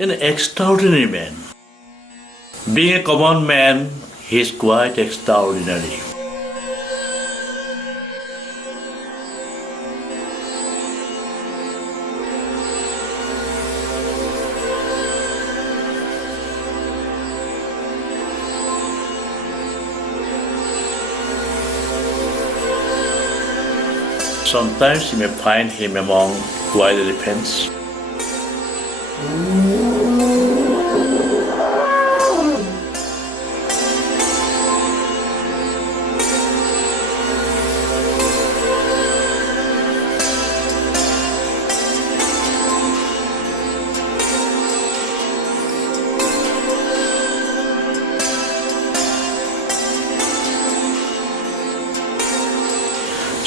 An extraordinary man. Being a common man, he is quite extraordinary. Sometimes you may find him among wild elephants.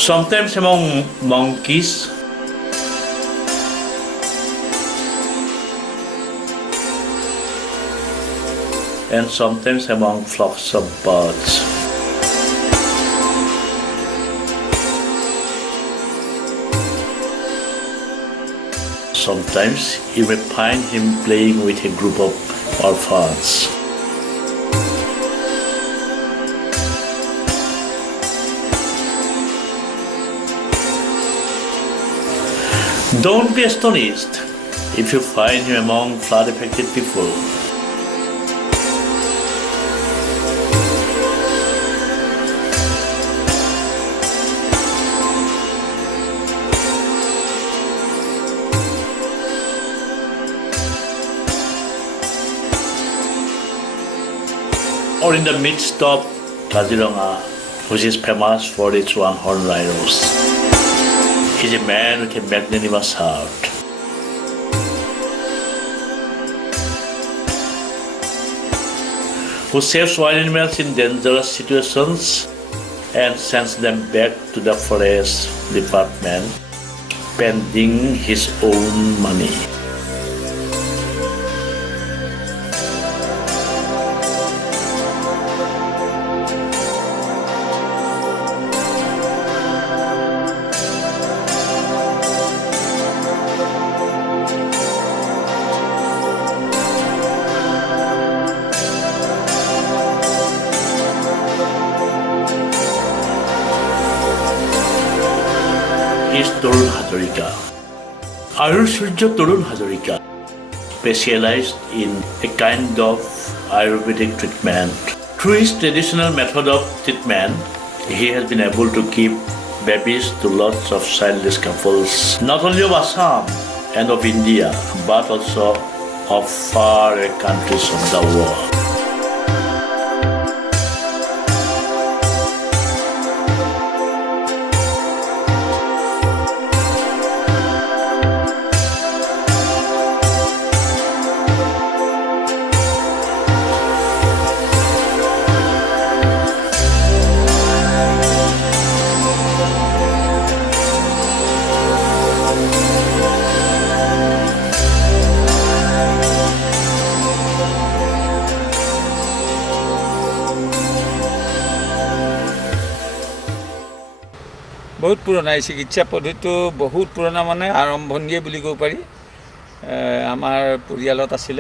Sometimes among monkeys. And sometimes among flocks of birds. Sometimes you may find him playing with a group of orphans. Don't be astonished if you find him among flood-affected people. Or in the midst of HAZARIKA, which is famous for its one-horned rhinos. He is a man with a magnanimous heart. Who saves wild animals in dangerous situations and sends them back to the forest department, spending his own money. Is TARUN HAZARIKA. Ayursurya TARUN HAZARIKA specialized in a kind of Ayurvedic treatment. Through his traditional method of treatment, he has been able to give babies to lots of childless couples, not only of Assam and of India, but also of far away countries of the world. बहुत पुराना चिकित्सा पद्धति बहुत पुराना माने आरम्भणीय বুলি কব পাৰি আমাৰ পৰিয়ালত আছিল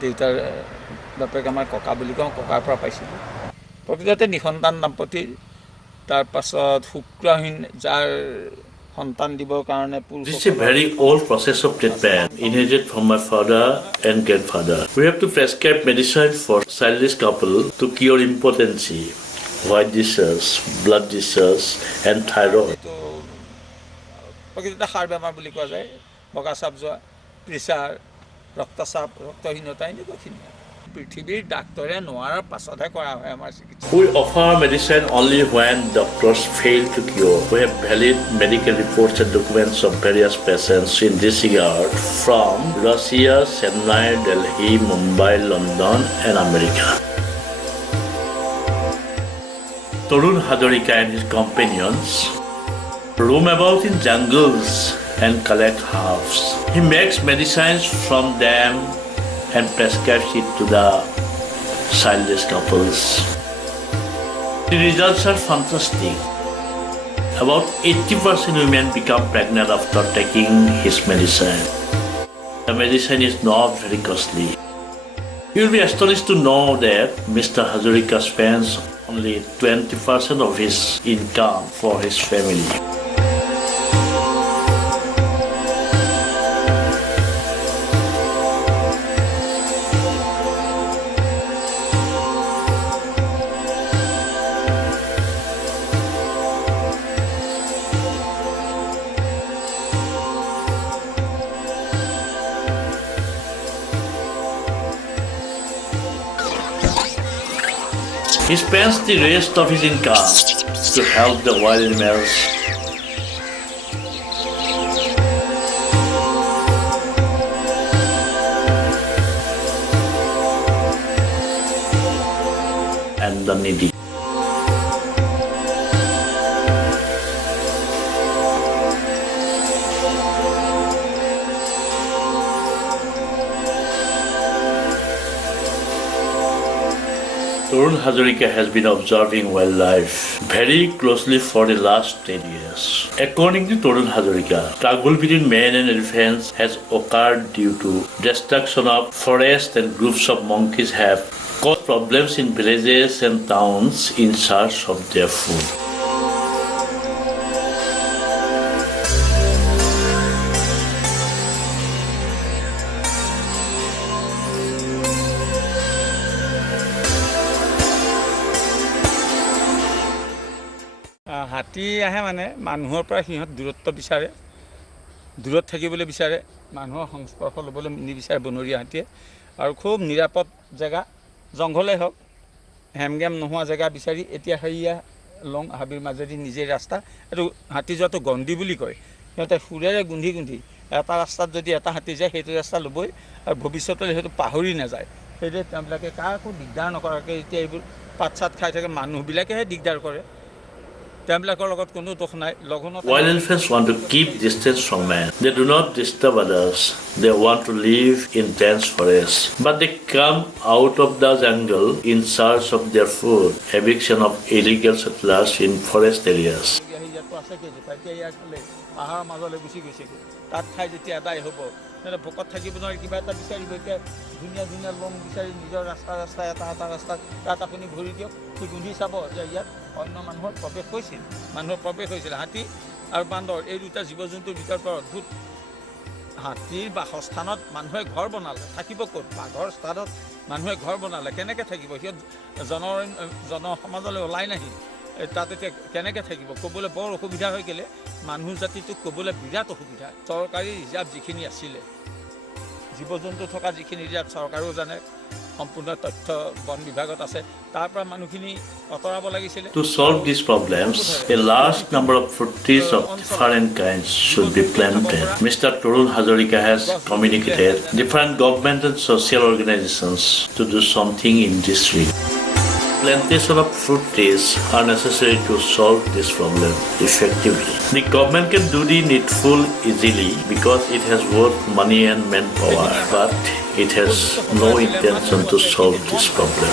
দেউতাৰ বাপেক আমাৰ ককা বুলি কওঁ ককাৰ পৰা পাইছিল প্ৰকৃততে নিসন্তান দম্পতি তাৰ পাছত শুক্ৰহীন যাৰ সন্তান দিবৰ কাৰণে This is a very old process of treatment inherited from my father and grandfather. We have to prescribe medicine for childless couple to cure impotency, white dishes, blood dishes, and thyroid. প্ৰকৃততে হাড় বেমাৰ বুলি কোৱা যায় বগা চাপ যোৱা pressure ৰক্তচাপ ৰক্তহীনতা এনেকুৱাখিনি পৃথিৱীৰ ডাক্তৰে নোৱাৰাৰ পাছতহে কৰা হয় আমাৰ চিকিৎসা We offer medicine only when doctors fail to cure. We have valid medical reports and documents of various patients in this regard from Russia, Chennai, Delhi, Mumbai, London, and America. TARUN HAZARIKA and his companions roam about in jungles and collect herbs. He makes medicines from them and prescribes it to the childless couples. The results are fantastic. About 80% women become pregnant after taking his medicine. The medicine is not very costly. You will be astonished to know that Mr. Hazarika spends only 20% of his income for his family. He spends the rest of his income to help the wild animals. And the needy. Tarun Hazarika has been observing wildlife very closely for the last 10 years. According to Tarun Hazarika, struggle between men and elephants has occurred due to destruction of forests, and groups of monkeys have caused problems in villages and towns in search of their food. হাতী আহে মানে মানুহৰ পৰা সিহঁত দূৰত্ব বিচাৰে, দূৰত থাকিবলৈ বিচাৰে, মানুহৰ সংস্পৰ্শ ল'বলৈ নিবিচাৰে বনৰীয়া হাতীয়ে। আৰু খুব নিৰাপদ জেগা, জংঘলেই হওক, হেমগেম নোহোৱা জেগা বিচাৰি এতিয়া সেয়া লং হাবিৰ মাজেদি নিজে ৰাস্তা, এইটো হাতী যোৱাটো গণ্ডি বুলি কয়। সিহঁতে সুৰেৰে গুন্ধি গুন্ধি এটা ৰাস্তাত যদি এটা হাতী যায় সেইটো ৰাস্তা ল'বই, আৰু ভৱিষ্যতলৈ সেইটো পাহৰি নাযায়। সেইদৰে তেওঁলোকে কাকো দিগদাৰ নকৰাকৈ এতিয়া এইবোৰ পাত চাত খাই থাকে, মানুহবিলাকেহে দিগদাৰ কৰে। While elephants want to keep distance from man, they do not disturb others. They want to live in dense forests. But they come out of the jungle in search of their food. Eviction of illegal settlers in forest areas. ভোকত থাকিব নোৱাৰি কিবা এটা বিচাৰিব, এতিয়া ধুনীয়া ধুনীয়া long বিচাৰি নিজৰ ৰাস্তা এটা ৰাস্তাত তাত আপুনি ভৰি দিয়ক, সি গুন্ধি চাব যে ইয়াত অন্য মানুহৰ প্ৰৱেশ হৈছিল। হাতী আৰু বান্দৰ এই দুটা জীৱ জন্তুৰ ভিতৰৰ পৰা অদ্ভুত। হাতীৰ বাসস্থানত মানুহে ঘৰ বনালে, থাকিব ক'ত? বাঘৰ স্থানত মানুহে ঘৰ বনালে, কেনেকৈ থাকিব? সিহঁত জনসমাজলৈ ওলাই নাহি তাত এতিয়া কেনেকৈ থাকিব? ক'বলৈ বৰ অসুবিধা হৈ গ'লে মানুহ জাতিটোক ক'বলৈ বিৰাট অসুবিধা। চৰকাৰী ৰিজাৰ্ভ যিখিনি আছিলে, জীৱ জন্তু থকা যিখিনি ৰিজাৰ্ভ চৰকাৰেও জানে, সম্পূৰ্ণ তথ্য বন বিভাগত আছে, তাৰ পৰা মানুহখিনি আঁতৰাব লাগিছিলে। To solve these problems, a large number of fruit trees of different kinds should be planted. Mr. Tarun Hazarika has communicated different government and social organizations to do something in this way. Plantation of fruit trees are necessary to solve this problem effectively. The government can do the needful easily because it has both money and manpower, but it has no intention to solve this problem.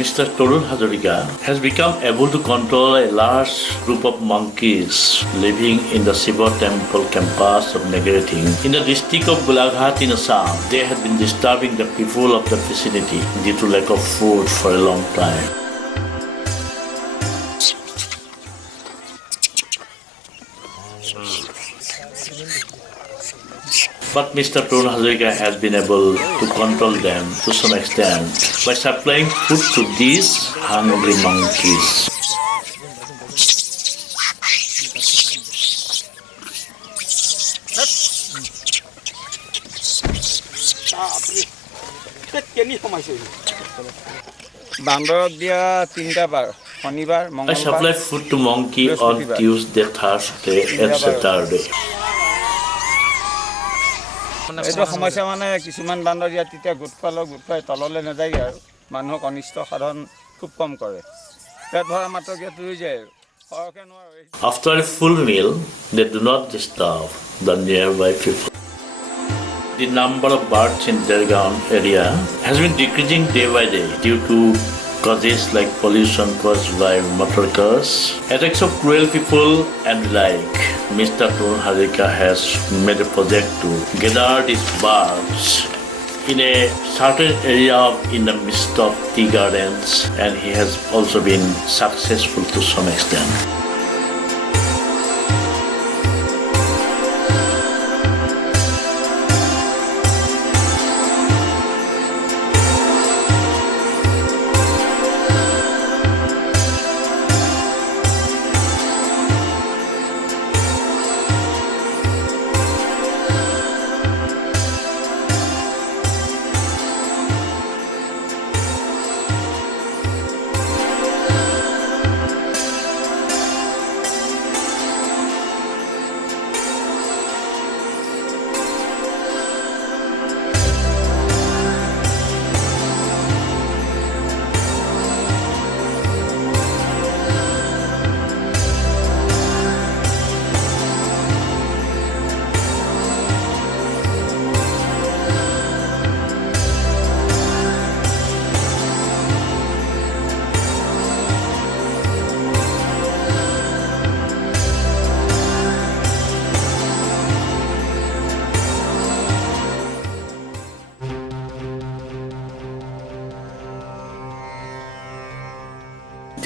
Mr. Tarun Hazarika has become able to control a large group of monkeys living in the Shiva temple campus of Negarating in the district of Golaghat in Assam. They had been disturbing the people of the vicinity due to lack of food for a long time. But Mr. Tarun Hazarika has been able to control them to some extent by supplying food to these hungry monkeys. বান্দৰক দিয়া 3টা বাৰ শনিবাৰ I মঙ্গলবাৰ supply food to monkey on Tuesday, Thursday, and Saturday. এইটো সমস্যা মানে কিছুমান বান্দৰ ইয়াত তেতিয়া গোট খুৱাই তললৈ নাযায় আৰু মানুহক অনিষ্ট সাধন খুব কম কৰে পেট ভৰা মাত্ৰ ইয়াত ৰৈ যায় আৰু সৰহকৈ নোৱাৰে After a full meal, they do not disturb the nearby people. The number of birds in Dergaon area has been decreasing day by day due to causes like pollution caused by motor cars, attacks of cruel people, and like. Mr. Tarun Hazarika has made a project to gather these birds in a certain area in the midst of tea gardens, and he has also been successful to some extent.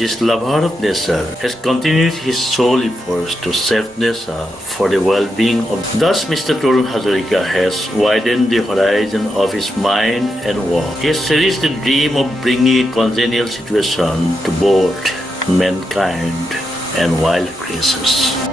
This lover of nature has continued his sole efforts to save nature for the well-being of. Thus, Mr. Tarun Hazarika has widened the horizon of his mind and work. He has cherished the dream of bringing a congenial situation to both mankind and wild creatures.